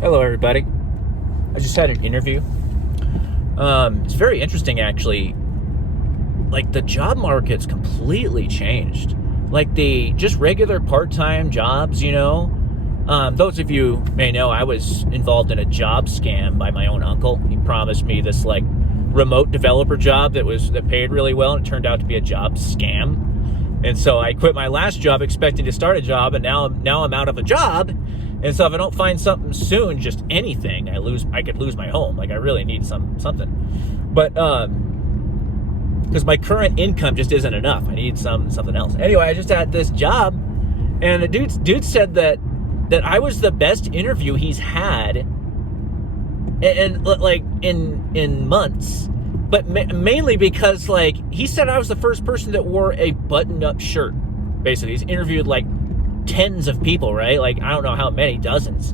Hello, everybody. I just had an interview. It's very interesting, actually. Like, the job market's completely changed. Like, the just regular part-time jobs, those of you may know I was involved in a job scam by my own uncle. He promised me this, like, remote developer job that paid really well, and it turned out to be a job scam. And so I quit my last job expecting to start a job, and now I'm out of a job. And so if I don't find something soon, just anything, I could lose my home. Like, I really need something. But because my current income just isn't enough. I need something else. Anyway, I just had this job, and the dude said that I was the best interview he's had and like in months. But mainly because, like, he said I was the first person that wore a button-up shirt. Basically, he's interviewed like tens of people, right? Like, I don't know how many, dozens.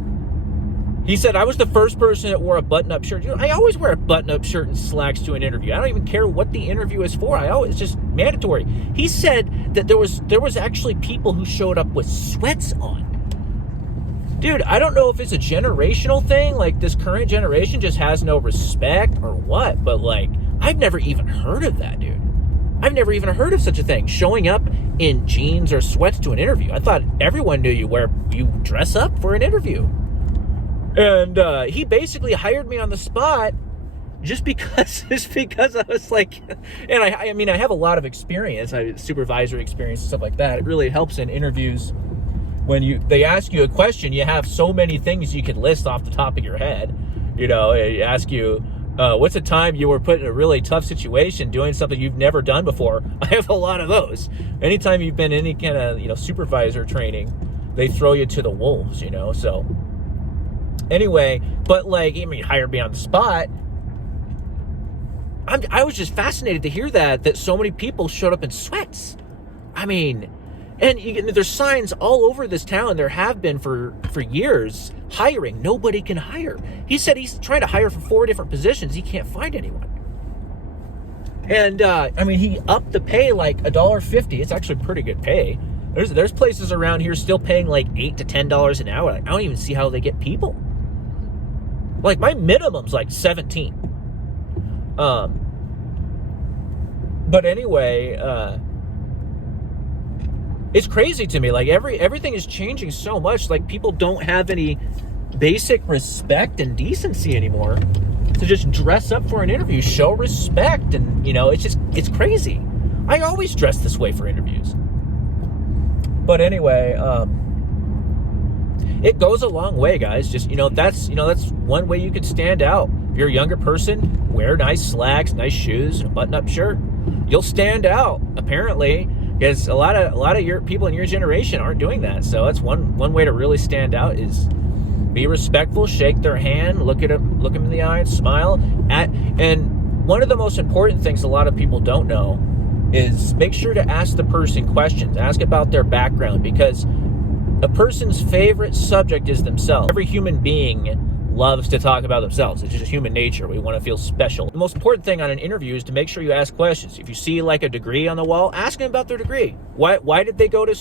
He said I was the first person that wore a button-up shirt. I always wear a button-up shirt and slacks to an interview. I don't even care what the interview is for. It's just mandatory. He said that there was actually people who showed up with sweats on. Dude, I don't know if it's a generational thing, like this current generation just has no respect or what, but like, I've never even heard of that, dude. I've never even heard of such a thing, showing up in jeans or sweats to an interview. I thought everyone knew you dress up for an interview. And he basically hired me on the spot just because I was like, and I mean, I have a lot of experience, supervisory experience and stuff like that. It really helps in interviews. When they ask you a question, you have so many things you can list off the top of your head. They ask you, what's a time you were put in a really tough situation doing something you've never done before? I have a lot of those. Anytime you've been in any kind of, supervisor training, they throw you to the wolves, so. Anyway, but like, hired me on the spot. I was just fascinated to hear that so many people showed up in sweats. I mean, and there's signs all over this town. There have been for years, hiring. Nobody can hire. He said he's trying to hire for 4 different positions. He can't find anyone. And he upped the pay like $1.50. It's actually pretty good pay. There's places around here still paying like $8 to $10 an hour. I don't even see how they get people. Like, my minimum's like 17. But anyway, it's crazy to me. Like, everything is changing so much. Like, people don't have any basic respect and decency anymore to just dress up for an interview, show respect. And, it's crazy. I always dress this way for interviews. But anyway, it goes a long way, guys. Just, that's one way you could stand out. If you're a younger person, wear nice slacks, nice shoes, and a button-up shirt. You'll stand out, apparently, because a lot of your people in your generation aren't doing that. So that's one way to really stand out is be respectful, shake their hand, look them in the eye, and smile. And one of the most important things a lot of people don't know is make sure to ask the person questions. Ask about their background, because a person's favorite subject is themselves. Every human being loves to talk about themselves. It's just human nature. We want to feel special. The most important thing on an interview is to make sure you ask questions. If you see like a degree on the wall, ask them about their degree. Why did they go to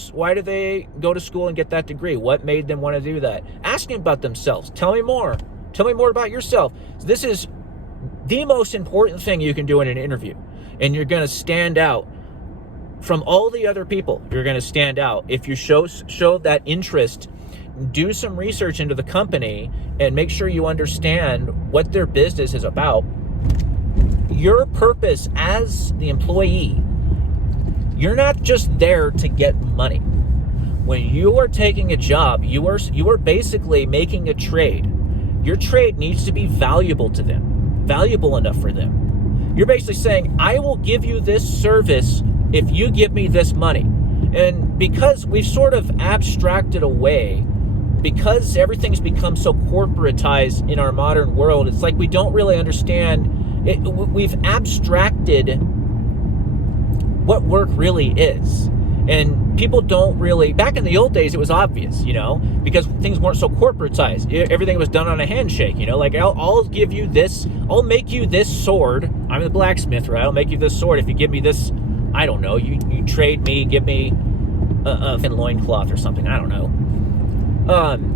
school and get that degree? What made them want to do that? Ask them about themselves. Tell me more. Tell me more about yourself. This is the most important thing you can do in an interview. And you're going to stand out from all the other people. You're going to stand out if you show that interest. Do some research into the company and make sure you understand what their business is about. Your purpose as the employee, you're not just there to get money. When you are taking a job, you are basically making a trade. Your trade needs to be valuable to them, valuable enough for them. You're basically saying, I will give you this service if you give me this money. And because we've sort of abstracted away, because everything's become so corporatized in our modern world, it's like we don't really understand it. We've abstracted what work really is. And people don't really, back in the old days, it was obvious, because things weren't so corporatized. Everything was done on a handshake, like I'll give you this, I'll make you this sword. I'm the blacksmith, right? I'll make you this sword if you give me this, I don't know, you trade me, give me a loincloth or something, I don't know.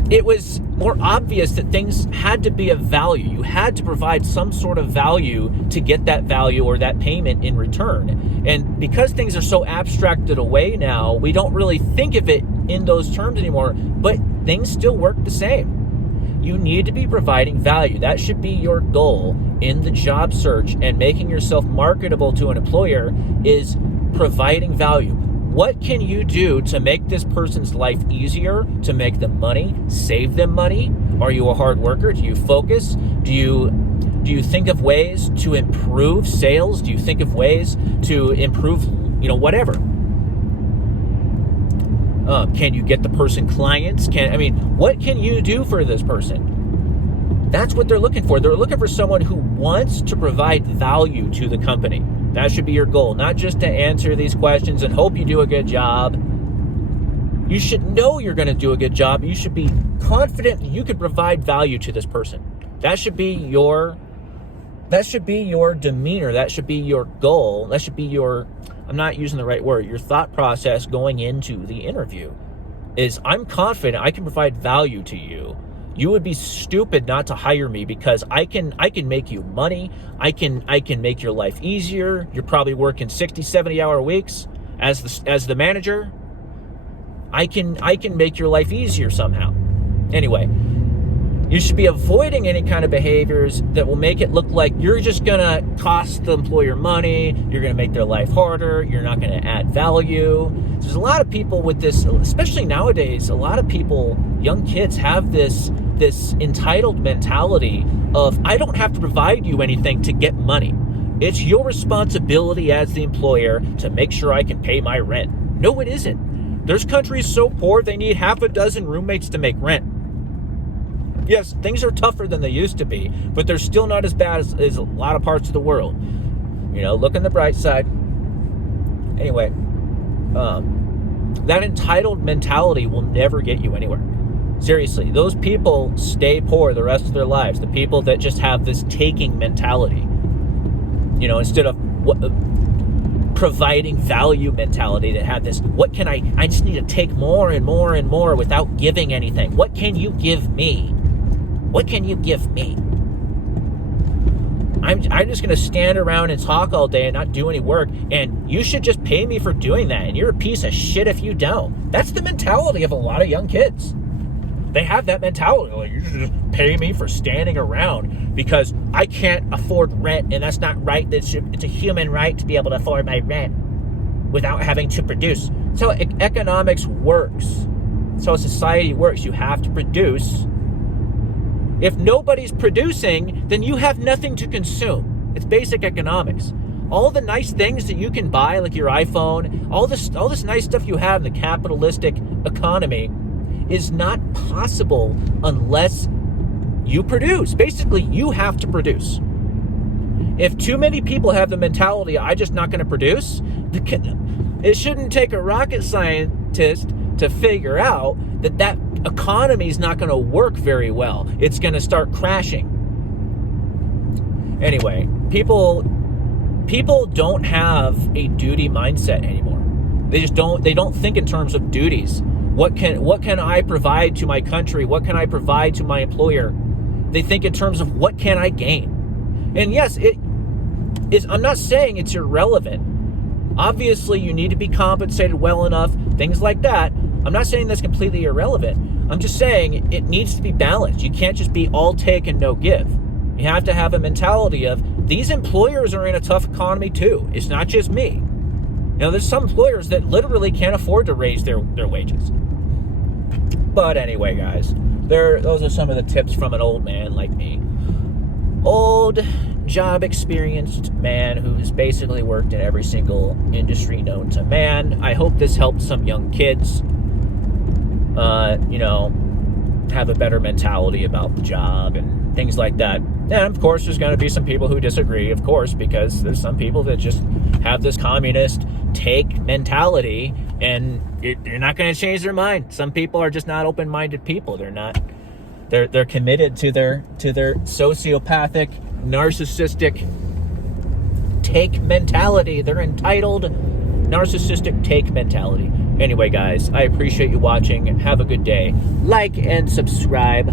it was more obvious that things had to be of value. You had to provide some sort of value to get that value or that payment in return. And because things are so abstracted away now, we don't really think of it in those terms anymore, but things still work the same. You need to be providing value. That should be your goal in the job search, and making yourself marketable to an employer is providing value. What can you do to make this person's life easier, to make them money, save them money? Are you a hard worker? Do you focus? Do you think of ways to improve sales? Do you think of ways to improve, whatever? Can you get the person clients? What can you do for this person? That's what they're looking for. They're looking for someone who wants to provide value to the company. That should be your goal, not just to answer these questions and hope you do a good job. You should know you're going to do a good job. You should be confident you could provide value to this person. That should be your demeanor. That should be your goal. That should be I'm not using the right word, your thought process going into the interview is, I'm confident I can provide value to you. You would be stupid not to hire me because I can make you money. I can make your life easier. You're probably working 60, 70-hour weeks as the manager. I can make your life easier somehow. Anyway, you should be avoiding any kind of behaviors that will make it look like you're just going to cost the employer money. You're going to make their life harder. You're not going to add value. There's a lot of people with this, especially nowadays, a lot of people, young kids, have this entitled mentality of, I don't have to provide you anything to get money. It's your responsibility as the employer to make sure I can pay my rent. No, it isn't. There's countries so poor they need half a dozen roommates to make rent. Yes, things are tougher than they used to be, but they're still not as bad as a lot of parts of the world. Look on the bright side. Anyway, that entitled mentality will never get you anywhere. Seriously, those people stay poor the rest of their lives. The people that just have this taking mentality, instead of providing value mentality, that have this, I just need to take more and more and more without giving anything. What can you give me? What can you give me? I'm just going to stand around and talk all day and not do any work, and you should just pay me for doing that, and you're a piece of shit if you don't. That's the mentality of a lot of young kids. They have that mentality, like, you should just pay me for standing around because I can't afford rent, and that's not right. It's a human right to be able to afford my rent without having to produce. So economics works. So society works. You have to produce. If nobody's producing, then you have nothing to consume. It's basic economics. All the nice things that you can buy, like your iPhone, all this nice stuff you have in the capitalistic economy, is not possible unless you produce. Basically, you have to produce. If too many people have the mentality, I'm just not going to produce, it shouldn't take a rocket scientist to figure out that economy is not going to work very well. It's going to start crashing. Anyway, people don't have a duty mindset anymore. They don't think in terms of duties. What can I provide to my country? What can I provide to my employer? They think in terms of, what can I gain? And yes, I'm not saying it's irrelevant. Obviously, you need to be compensated well enough, things like that. I'm not saying that's completely irrelevant. I'm just saying it needs to be balanced. You can't just be all take and no give. You have to have a mentality of, these employers are in a tough economy too. It's not just me. There's some employers that literally can't afford to raise their wages. But anyway, guys, those are some of the tips from an old man like me. Old, job-experienced man who's basically worked in every single industry known to man. I hope this helps some young kids, have a better mentality about the job and things like that. And of course, there's going to be some people who disagree, of course, because there's some people that just have this communist take mentality, and you're not going to change their mind. Some people are just not open-minded people. They're committed to their sociopathic, narcissistic take mentality. They're entitled, narcissistic take mentality. Anyway, guys, I appreciate you watching. Have a good day. Like and subscribe.